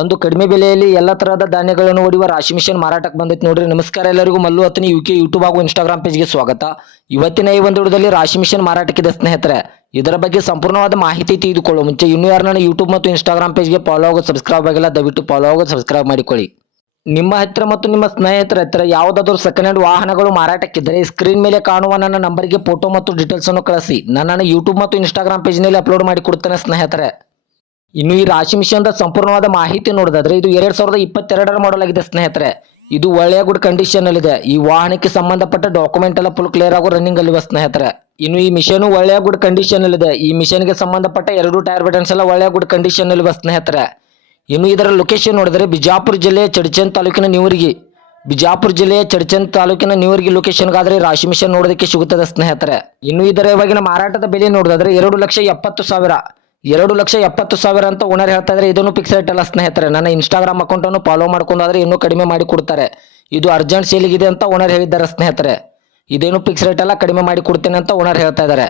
ಒಂದು ಕಡಿಮೆ ಬೆಲೆಯಲ್ಲಿ ಎಲ್ಲ ತರಹದ ಧಾನ್ಯಗಳನ್ನು ಹೊಡೆಯುವ ರಾಶಿ ಮಿಷನ್ ಮಾರಾಟಕ್ಕೆ ಬಂದೈತೆ ನೋಡ್ರಿ. ನಮಸ್ಕಾರ ಎಲ್ಲರಿಗೂ, Mallu Athani U K YouTube ಹಾಗೂ ಇನ್ಸ್ಟಾಗ್ರಾಮ್ ಪೇಜ್ಗೆ ಸ್ವಾಗತ. ಇವತ್ತಿನ ಈ ಒಂದು ವಿಡಿಯೋದಲ್ಲಿ ರಾಶಿ ಮಿಷನ್ ಮಾರಾಟಕ್ಕಿದೆ ಸ್ನೇಹಿತರೆ, ಇದರ ಬಗ್ಗೆ ಸಂಪೂರ್ಣವಾದ ಮಾಹಿತಿ ತಿಳಿದುಕೊಳ್ಳುವ ಮುಂಚೆ ಇನ್ನೂ ಯಾರು ನನ್ನ ಯೂಟ್ಯೂಬ್ ಮತ್ತು ಇನ್ಸ್ಟಾಗ್ರಾಮ್ ಪೇಜ್ಗೆ ಫಾಲೋ ಆಗೋ ಸಬ್ಸ್ಕ್ರೈಬ್ ಆಗಿಲ್ಲ, ದಯವಿಟ್ಟು ಫಾಲೋ ಆಗೋ ಸಬ್ಸ್ಕ್ರೈಬ್ ಮಾಡಿಕೊಳ್ಳಿ. ನಿಮ್ಮ ಹತ್ತಿರ ಮತ್ತು ನಿಮ್ಮ ಸ್ನೇಹಿತರ ಹತ್ತಿರ ಯಾವುದಾದ್ರೂ ಸೆಕೆಂಡ್ ಹ್ಯಾಂಡ್ ವಾಹನಗಳು ಮಾರಾಟಕ್ಕಿದ್ದರೆ ಸ್ಕ್ರೀನ್ ಮೇಲೆ ಕಾಣುವ ನನ್ನ ನಂಬರ್ಗೆ ಫೋಟೋ ಮತ್ತು ಡೀಟೇಲ್ಸ್ ಅನ್ನು ಕಳಿಸಿ. ನನ್ನನ್ನು ಯೂಟ್ಯೂಬ್ ಮತ್ತು ಇನ್ಸ್ಟಾಗ್ರಾಮ್ ಪೇಜ್ನಲ್ಲಿ ಅಪ್ಲೋಡ್ ಮಾಡಿ ಕೊಡ್ತೇನೆ ಸ್ನೇಹಿತರೆ. ಇನ್ನು ಈ ರಾಶಿ ಮಿಷನ್ದ ಸಂಪೂರ್ಣವಾದ ಮಾಹಿತಿ ನೋಡೋದಾದ್ರೆ ಇದು ಎರಡ್ ಸಾವಿರದ ಇಪ್ಪತ್ತೆರಡರ ಮಾಡಲ್ ಆಗಿದೆ ಸ್ನೇಹಿತರೆ. ಇದು ಒಳ್ಳೆಯ ಗುಡ್ ಕಂಡೀಷನ್ ಅಲ್ಲಿದೆ. ಈ ವಾಹನಕ್ಕೆ ಸಂಬಂಧಪಟ್ಟ ಡಾಕ್ಯುಮೆಂಟ್ ಎಲ್ಲ ಫುಲ್ ಕ್ಲಿಯರ್ ಆಗೋ ರನ್ನಿಂಗ್ ಅಲ್ಲಿವೆ ಸ್ನೇಹಿತರೆ. ಇನ್ನು ಈ ಮಿಷನ್ ಒಳ್ಳೆಯ ಗುಡ್ ಕಂಡೀಷನ್ ಅಲ್ಲಿದೆ. ಈ ಮಿಷನ್ಗೆ ಸಂಬಂಧಪಟ್ಟ ಎರಡು ಟೈರ್ ಬಟನ್ಸ್ ಎಲ್ಲ ಒಳ್ಳೆಯ ಗುಡ್ ಕಂಡೀಷನ್ ಅಲ್ಲಿವೆ ಸ್ನೇಹಿತರೆ. ಇನ್ನು ಇದರ ಲೊಕೇಶನ್ ನೋಡಿದ್ರೆ ಬಿಜಾಪುರ ಜಿಲ್ಲೆಯ ಚಡ್ಚನ್ ತಾಲೂಕಿನ ನೀವರಿಗೆ. ಬಿಜಾಪುರ ಜಿಲ್ಲೆಯ ಚಡ್ಚನ್ ತಾಲೂಕಿನ ನೀವರಿಗೆ ಲೊಕೇಶನ್ಗಾದ್ರೆ ರಾಶಿ ಮಿಷನ್ ನೋಡೋದಕ್ಕೆ ಸಿಗುತ್ತದೆ ಸ್ನೇಹಿತರೆ. ಇನ್ನು ಇದರ ಇವಾಗಿನ ಮಾರಾಟದ ಬೆಲೆ ನೋಡೋದಾದ್ರೆ ಎರಡು ಲಕ್ಷ ಎಪ್ಪತ್ತು ಸಾವಿರ. ಎರಡು ಲಕ್ಷ ಎಪ್ಪತ್ತು ಸಾವಿರ ಅಂತ ಓನರ್ ಹೇಳ್ತಾ ಇದ್ರೆ ಇದನ್ನು ರೇಟ್ ಅಲ್ಲ ಸ್ನೇಹಿತರೆ. ನನ್ನ ಇನ್ಸ್ಟಾಗ್ರಾಮ್ ಅಕೌಂಟನ್ನು ಫಾಲೋ ಮಾಡ್ಕೊಂಡಾದ್ರೆ ಇನ್ನೂ ಕಡಿಮೆ ಮಾಡಿ ಕೊಡ್ತಾರೆ. ಇದು ಅರ್ಜೆಂಟ್ ಸೇಲಿಗಿದೆ ಅಂತ ಓನರ್ ಹೇಳಿದ್ದಾರೆ ಸ್ನೇಹಿತರೆ. ಇದೇನು ಫಿಕ್ಸ್ ರೇಟ್ ಅಲ್ಲ, ಕಡಿಮೆ ಮಾಡಿ ಕೊಡ್ತೇನೆ ಅಂತ ಓನರ್ ಹೇಳ್ತಾ ಇದ್ದಾರೆ.